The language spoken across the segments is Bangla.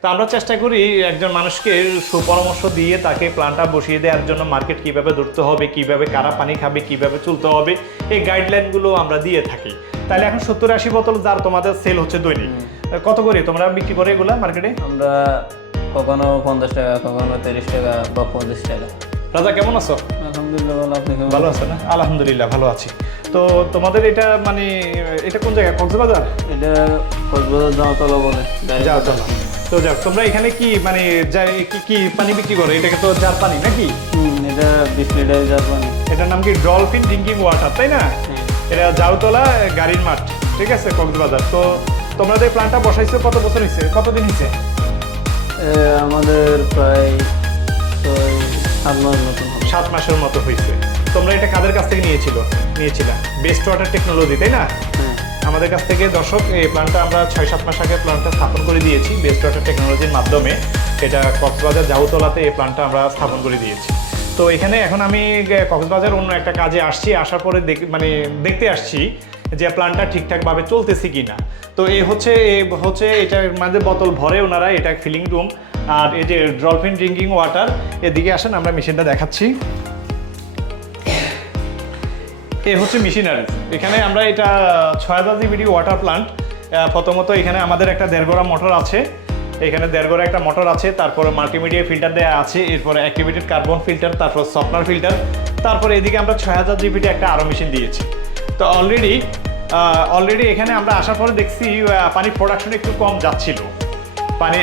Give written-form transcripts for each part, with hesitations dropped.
তো আমরা চেষ্টা করি একজন মানুষকে সুপরামর্শ দিয়ে তাকে প্ল্যানটা বসিয়ে দেওয়ার জন্য মার্কেট কিভাবে ধরতে হবে, কিভাবে কারা পানি খাবে, কিভাবে চলতে হবে, এই গাইডলাইনগুলো আমরা দিয়ে থাকি। তাহলে এখন 70-80 বোতল যার তোমাদের সেল হচ্ছে দৈনিক, কত করে তোমরা বিক্রি করে এগুলা মার্কেটে? আমরা কখনো 50 টাকা, কখনো 30 টাকা বা 25 টাকা। রাজা কেমন আছো? আলহামদুলিল্লাহ ভালো, আপনি কেমন? ভালো আছো না? আলহামদুলিল্লাহ ভালো আছি। তো তোমাদের এটা মানে এটা কোন জায়গা? কক্সবাজার? এটা কক্সবাজার জামতলা বলে। জামতলা। তো যাক, তোমরা এখানে কি মানে কি কি পানি বিক্রি করো? এটাকে তো জার পানি নাকি? এটা 20 লিটার জার পানি। এটার নাম কি ডলফিন ড্রিঙ্কিং ওয়াটার, তাই না? এটা জাউতলা গাড়ির মাঠ, ঠিক আছে, কক্সবাজার। তো তোমাদের প্ল্যানটা বসাইছো কত বছর হয়েছে, কতদিন হয়েছে? আমাদের প্রায় 7 মাস মতন হবে। 7 মাসের মতো হয়েছে। তোমরা এটা কাদের কাছ থেকে নিয়েছিলা? বেস্ট ওয়াটার টেকনোলজি, তাই না? আমাদের কাছ থেকে দর্শক এই প্ল্যানটা আমরা 6-7 মাস আগে প্ল্যানটা স্থাপন করে দিয়েছি বেস্ট ওয়াটার টেকনোলজির মাধ্যমে। এটা কক্সবাজার জাউতলাতে এই প্ল্যানটা আমরা স্থাপন করে দিয়েছি। তো এখানে এখন আমি কক্সবাজার অন্য একটা কাজে আসছি, আসার পরে দেখতে আসছি যে প্ল্যানটা ঠিকঠাকভাবে চলতেছে কি না। তো হচ্ছে এটার মাঝে বোতল ভরে ওনারা, এটা ফিলিং রুম। আর এই যে ডলফিন ড্রিঙ্কিং ওয়াটার, এদিকে আসেন আমরা মেশিনটা দেখাচ্ছি। এ হচ্ছে মেশিনারি। এখানে আমরা এটা 6000 জিবিডি ওয়াটার প্ল্যান্ট। প্রথমত এখানে আমাদের একটা 1.5 গড়া মোটর আছে, এখানে 1.5 গড়া একটা মোটর আছে, তারপরে মাল্টিমিডিয়া ফিল্টার দেওয়া আছে, এরপরে অ্যাক্টিভেটেড কার্বন ফিল্টার, তারপর সফটওয়্যার ফিল্টার, তারপরে এদিকে আমরা 6000 জিবিডি একটা আরও মেশিন দিয়েছি। তো অলরেডি এখানে আমরা আসার পরে দেখছি পানির প্রোডাকশন একটু কম যাচ্ছিল। পানি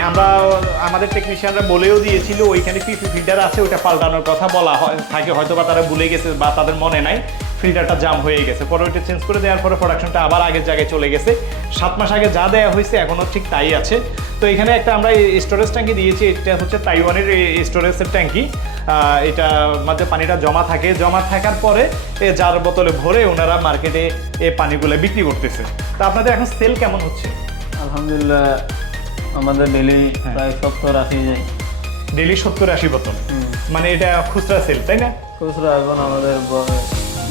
আমাদের টেকনিশিয়ানরা বলেও দিয়েছিল ওইখানে পিপি ফিল্টার আছে, ওটা পাল্টানোর কথা বলা হয় থাকে, হয়তো বা তারা ভুলে গেছে বা তাদের মনে নাই, ফিল্টারটা জাম হয়ে গেছে। পরে ওইটা চেঞ্জ করে দেওয়ার পরে প্রোডাকশনটা আবার আগের জায়গায় চলে গেছে। 7 মাস আগে যা দেওয়া হয়েছে এখনও ঠিক তাই আছে। তো এখানে একটা আমরা স্টোরেজ ট্যাঙ্কি দিয়েছি, এটা হচ্ছে তাইওয়ানের স্টোরেজের ট্যাঙ্কি। এটা মধ্যে পানিটা জমা থাকে, জমা থাকার পরে জার বোতলে ভরে ওনারা মার্কেটে এই পানিগুলো বিক্রি করতেছে। তা আপনাদের এখন সেল কেমন হচ্ছে? আলহামদুলিল্লাহ আমাদের ডেলি প্রায় 70-80 যায়। ডেলি 70-80 বোতল, মানে এটা খুচরা সেল, তাই না? খুচরা এখন আমাদের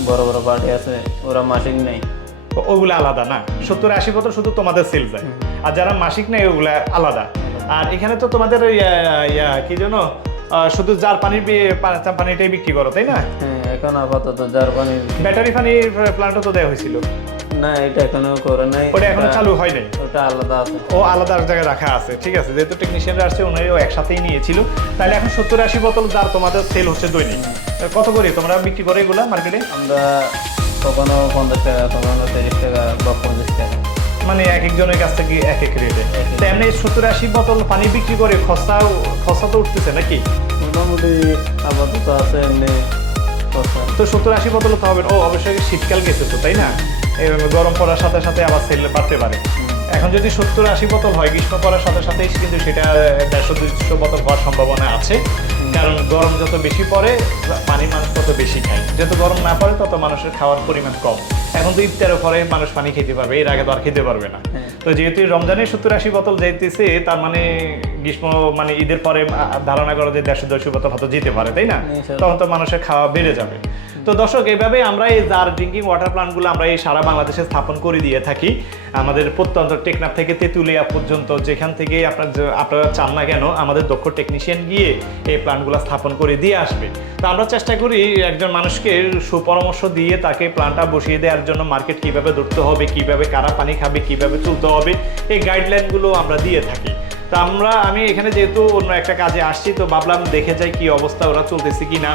বড় বড় পার্টি আছে, ওরা মাসিক নেই, ওগুলো আলাদা না? 70-80 বোতল শুধু তোমাদের সেল যায়, আর যারা মাসিক নেই ওগুলা আলাদা। আর এখানে তো তোমাদের কি যেন শুধু জার পানিটাই বিক্রি করো, তাই না? এখন আপাতত জার পানি। ব্যাটারি পানির প্ল্যান্টও তো দেওয়া হয়েছিল না, এটা এখনো করে নাই, ওটা এখনো চালু হয় নাই। ওটা আলাদা আছে, ও আলাদা জায়গায় রাখা আছে, ঠিক আছে। যেহেতু টেকনিশিয়ানরা আসছে ওনারাও একসাথেই নিয়েছিল। তাহলে এখন 70-80 বোতল যার তোমাদের সেল হচ্ছে দৈনিক, কত করে তোমরা বিক্রি করে এগুলা মার্কেটে? আমরা কখনো 50 টাকা, কখনো 30 টাকা বা 25 টাকা, মানে এক একজনের কাছ থেকে এক এক রেটে। তো এমনি 70-80 বোতল পানি বিক্রি করে খরচা তো উঠতেছে নাকি? মোটামুটি আপাতত আছে এমনি খরচা। তো 70-80 বোতল তো হবে। ও অবশ্যই শীতকাল গেছে তো, তাই না? গরম পড়ার সাথে সাথে আবার সেল বাড়তে পারে। এখন যদি 70-80 বোতল হয়, গ্রীষ্ম পড়ার সাথে সাথে কিন্তু সেটা 150-200 বোতল হওয়ার সম্ভাবনা আছে। কারণ গরম যত বেশি পড়ে পানি মানুষ তত বেশি খায়, যত গরম না পড়ে তত মানুষের খাওয়ার পরিমাণ কম। এখন তো ইফতারের পরে মানুষ পানি খেতে পারবে, এর আগে তো আর খেতে পারবে না। তো যেহেতু রমজানে 70-80 বোতল যাইতেছে, তার মানে গ্রীষ্ম মানে ঈদের পরে ধারণা করো যে 150-200 বোতল হয়তো যেতে পারে, তাই না? তখন তো মানুষের খাওয়া বেড়ে যাবে। তো দর্শক, এইভাবে আমরা এই জার ড্রিঙ্কিং ওয়াটার প্ল্যান্টগুলো আমরা এই সারা বাংলাদেশে স্থাপন করে দিয়ে থাকি। আমাদের প্রত্যন্ত টেকনাফ থেকে তেঁতুলিয়া পর্যন্ত যেখান থেকে আপনারা চান না কেন, আমাদের দক্ষ টেকনিশিয়ান গিয়ে এই প্ল্যান্টগুলো স্থাপন করে দিয়ে আসবে। তো আমরা চেষ্টা করি একজন মানুষকে সুপরামর্শ দিয়ে তাকে প্ল্যানটা বসিয়ে দেওয়ার জন্য মার্কেট কিভাবে ধরতে হবে, কিভাবে কারা পানি খাবে, কিভাবে চলতে হবে, এই গাইডলাইনগুলো আমরা দিয়ে থাকি। তা আমি এখানে যেহেতু অন্য একটা কাজে আসছি, তো ভাবলাম দেখে যাই কি অবস্থা, ওরা চলতেছে কি না।